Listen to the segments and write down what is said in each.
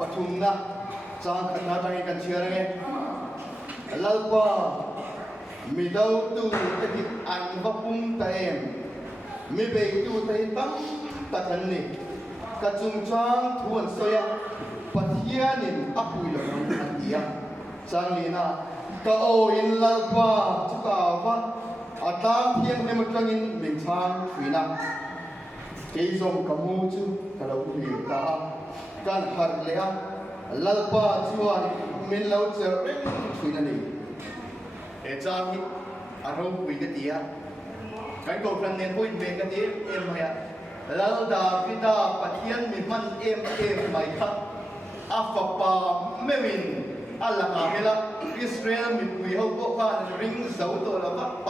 ปทุมนะจางขันนาจังกันเชียร์ไงแล้วก็มีดาวตู้จะติดอันวับปุ่มเต็มมีเบรกตู้เต็มตั้งตัดนี่กระจุงจางทวนเสียปัทยานินอัปุยหลงอันเดียจางลีน่าก็โออินแล้วก็จุกาวะอาตามเพียงในมันจังอินเหม่งช้างฝีนักเกี่ยงกมูจูกระเราเลี้ยตาการหัดเลี้ยลัลปาจวนมินเลวเจอเร่งคุยนั่นเองจางฮิอารมณ์คุยกันดีอ่ะกันก็ฟังเน้นพูดเบงกันดีเอ็มเฮียลัลดาพิดาปะเทียนมีมันเอ็มไม่ครับอัฟปาไม่วินอัลลาฮ์มิละอิสราเอลมีคุยเขาบอกว่าริงเสาตัวละวัดไป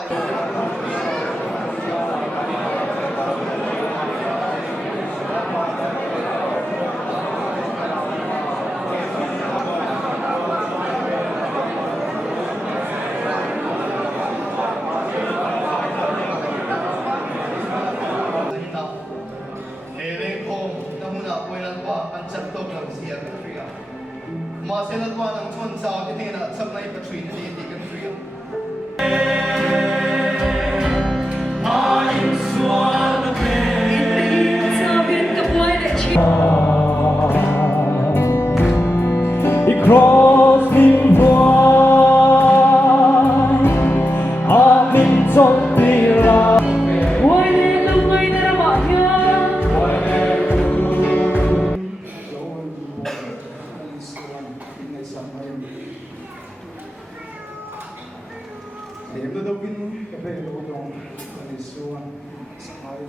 มาเซนัดว่านังชนสาวที่นี่นะสักในประชุมที่ดีกันฟรีมาอินสวาลเบอินซาบินกับไว้ในชีอีครอสลิมวายอามินจงดีลาไว้ในลงไงในระหว่างยามDentro do pino, que veio o dom, a sua saia.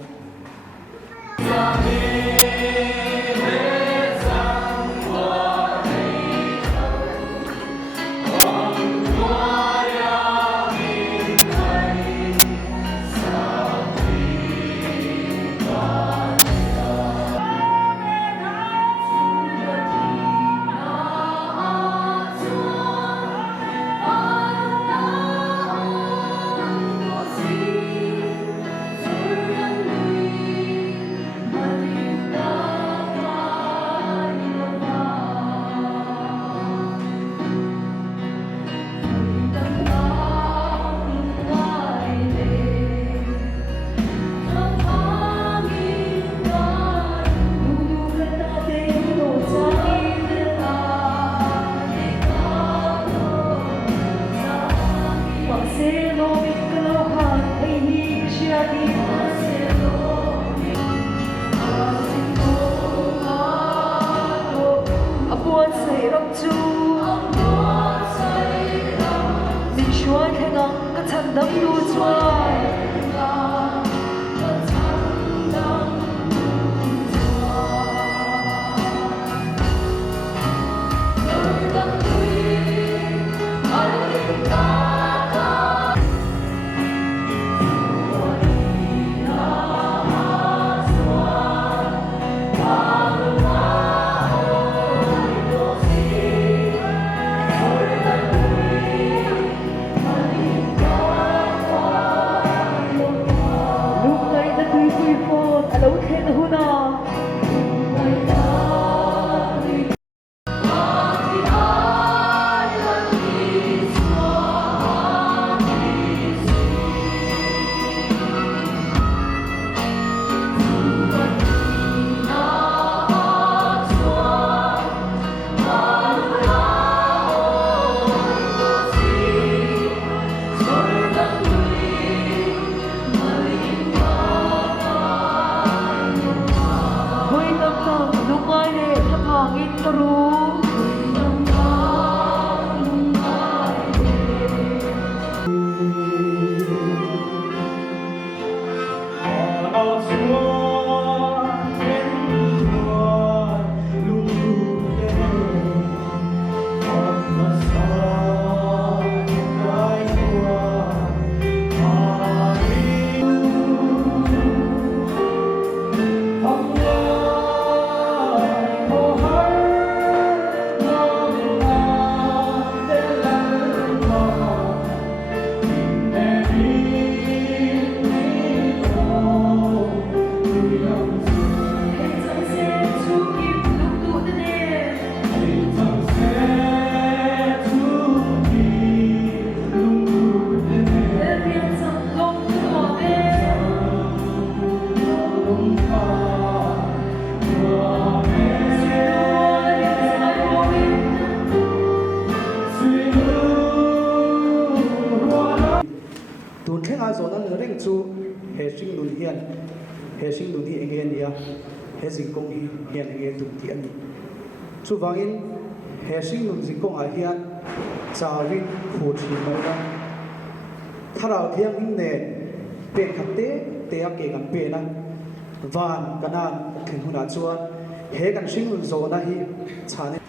Mình chúa khai ngóng các thằng đấm đu chúa chu he sing nun hian he sing nun hi enge nia he jingkong hi hian enge tum ti ani chu wangin he sing nun jingkong a hian charin khu thi mai na tharau thiang hing ne pe khatte te a ke kan pe na van kanan khin huna chuan he kan sing nun zo na hi chane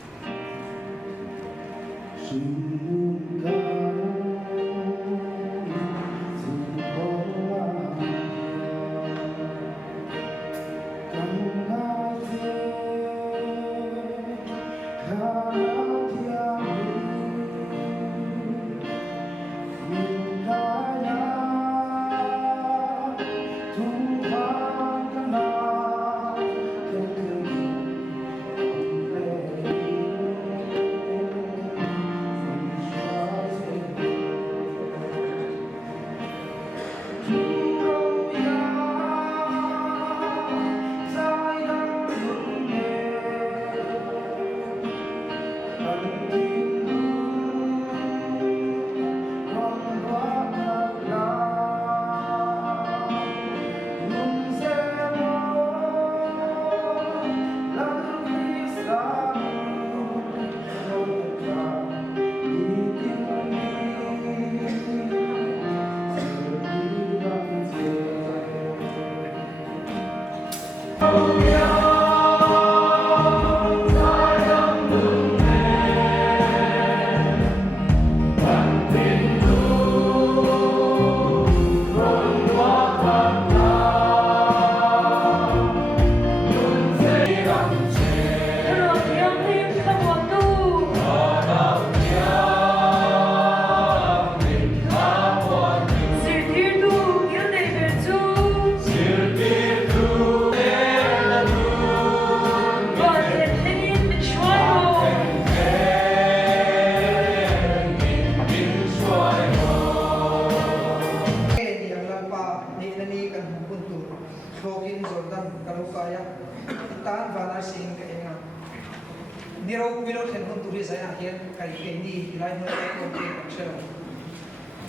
Niro wilo ten hun turi saya hian kai kendi ilai no kai ko ke aksara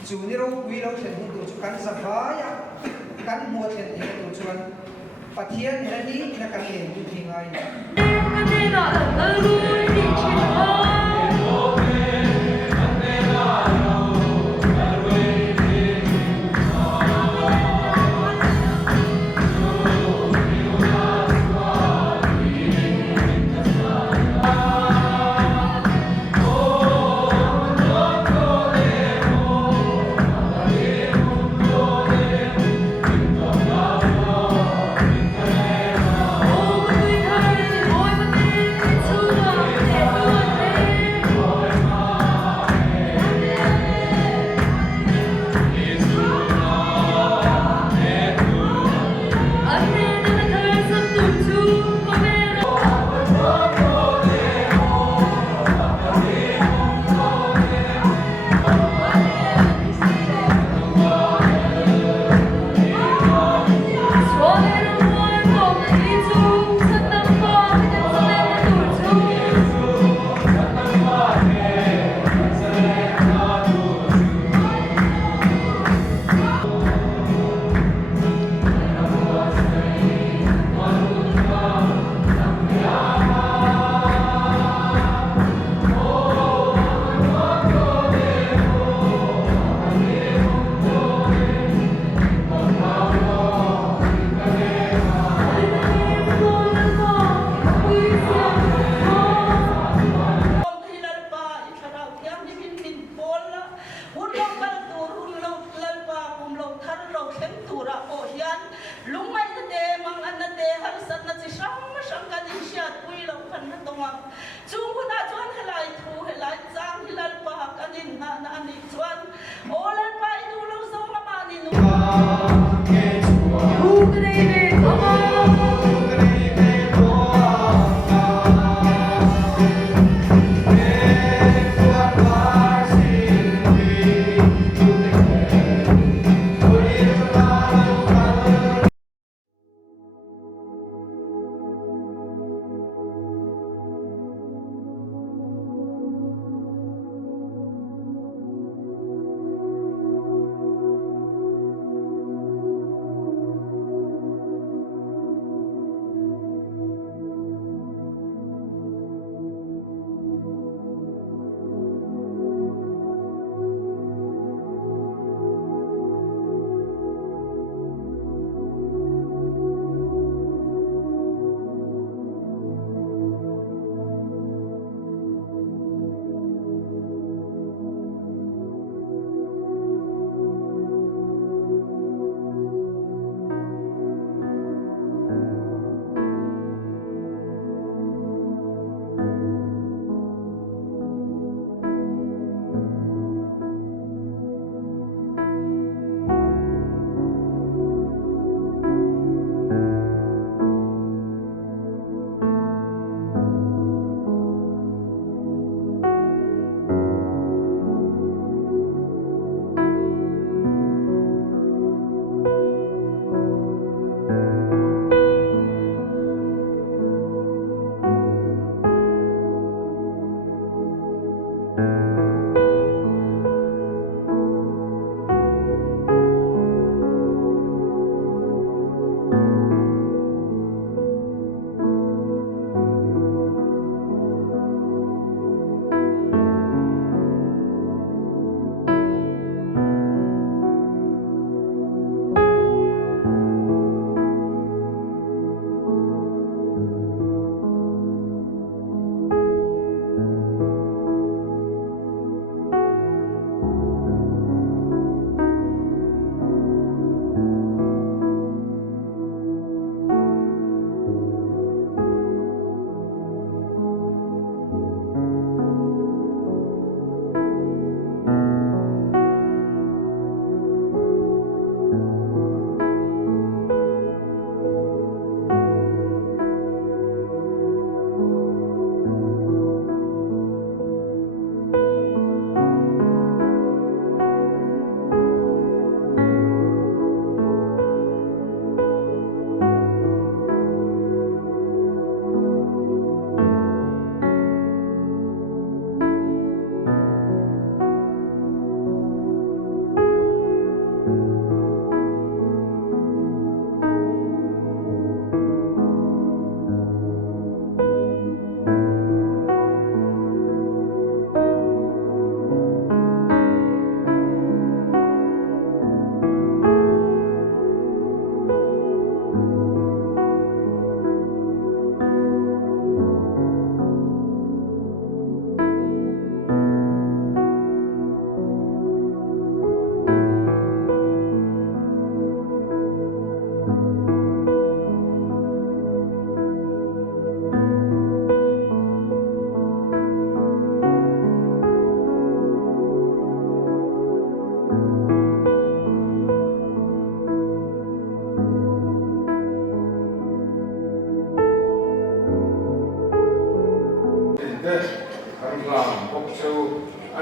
chu niro wilo ten hun tu chu kan savaya kan mo ten ni tu chuan pathian ni na kan le tu thingai Kanina alui ni chino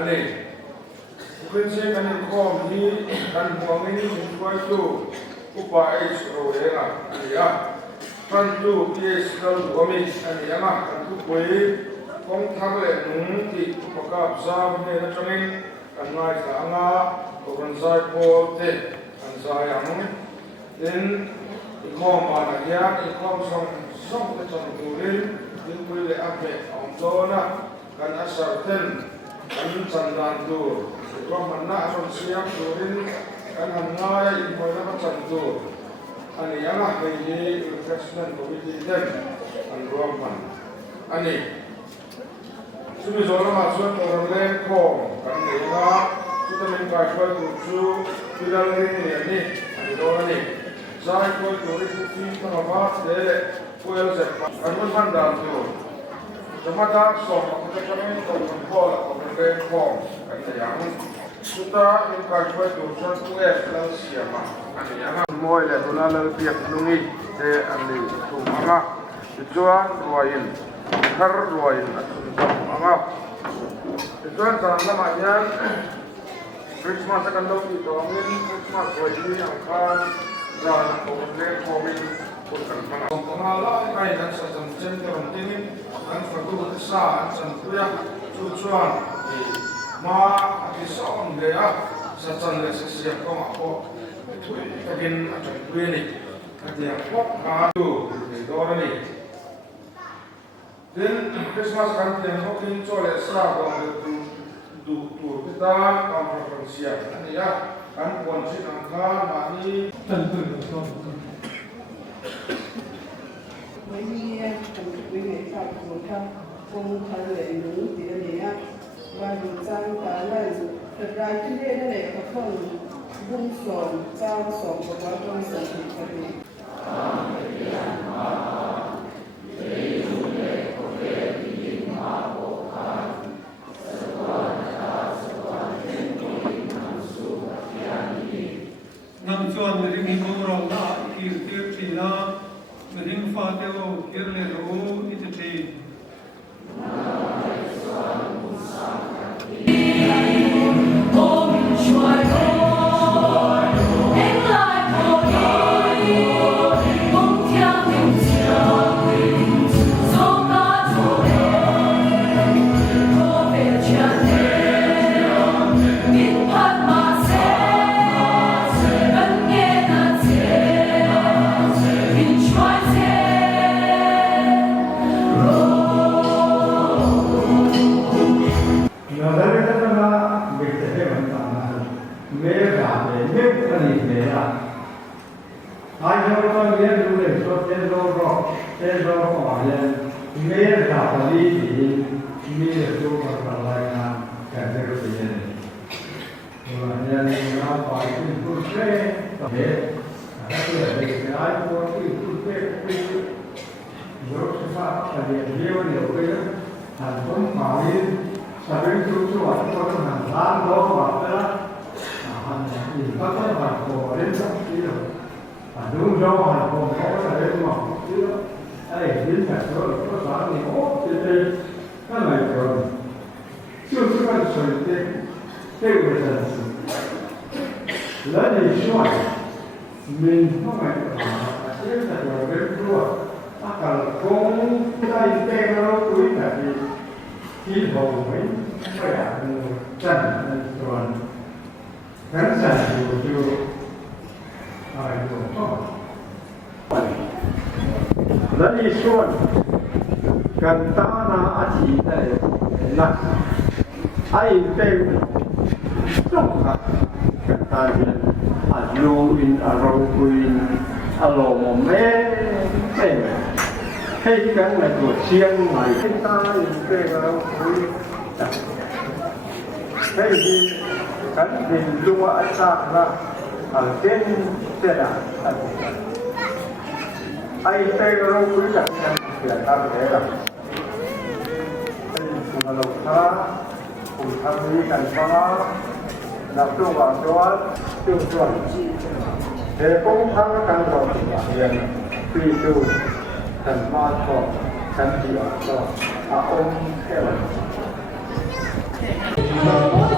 này khuyên sẽ cái này com thì cần mua cái này mình quay tu upa HO đấy là gì à cần tu PS đâu của mình anh em à cần tu quay công thang lệ nung thì upa cáp sa bên này nó cho nên cần ngay cả ngã còn sai po thế cần sai ang đến com mà là kia com xong xong cái trong tu lên đến quay lệ áp về ông cho nó cần asar ten cần chân đàn tu còn mình nãy trong siam tu đến cần hàng ngay mọi nó chân tu anh ấy là cái gì refreshment committee den anh rùa mình anh ấy chúng mình rồi mà xuân rồi lên com cần gì đó chúng ta mình phải coi tụi chú đi ra lên này anh ấy đó anh ấy sai coi tụi cái phim nó mà để quay lại anh vẫn phân đàn tu chúng ta sống ở cái này tổng mình coi là tổng mình lên com anh ấy chúng ta mình phải coi tụi xuân tụi em là gì mà anh ấy môi là tụi nó là việc nung đi để anh ấy tụi nó chuan ruin thar ruin tụi nó chuan sang làm anh em Christmas akan lo itu angin Christmas wajib yang kan jalan kemudian kami pulkan mana pengalah kai dan sejen orang ini dan fakir besar sentuh tujuan di ma di soal dia sejen lesisiap kau apa itu mungkin ada ini ada yang kok kado itu orang ini dan Christmas kan yang mungkin soleh sah orang itu kita konferensi ini ya kan konsep angka mani tentu betul. Mấy quý vị phải của thăm cùng thân lệ đúng thì là gì á và dùng sang cả là thật ra cái này này có phần vung sồn trao sồn của quá trong sản phẩm cái gì Nam chuan người đi công rong na kir kir chi na người đi pha theo kir le ro ít chi 我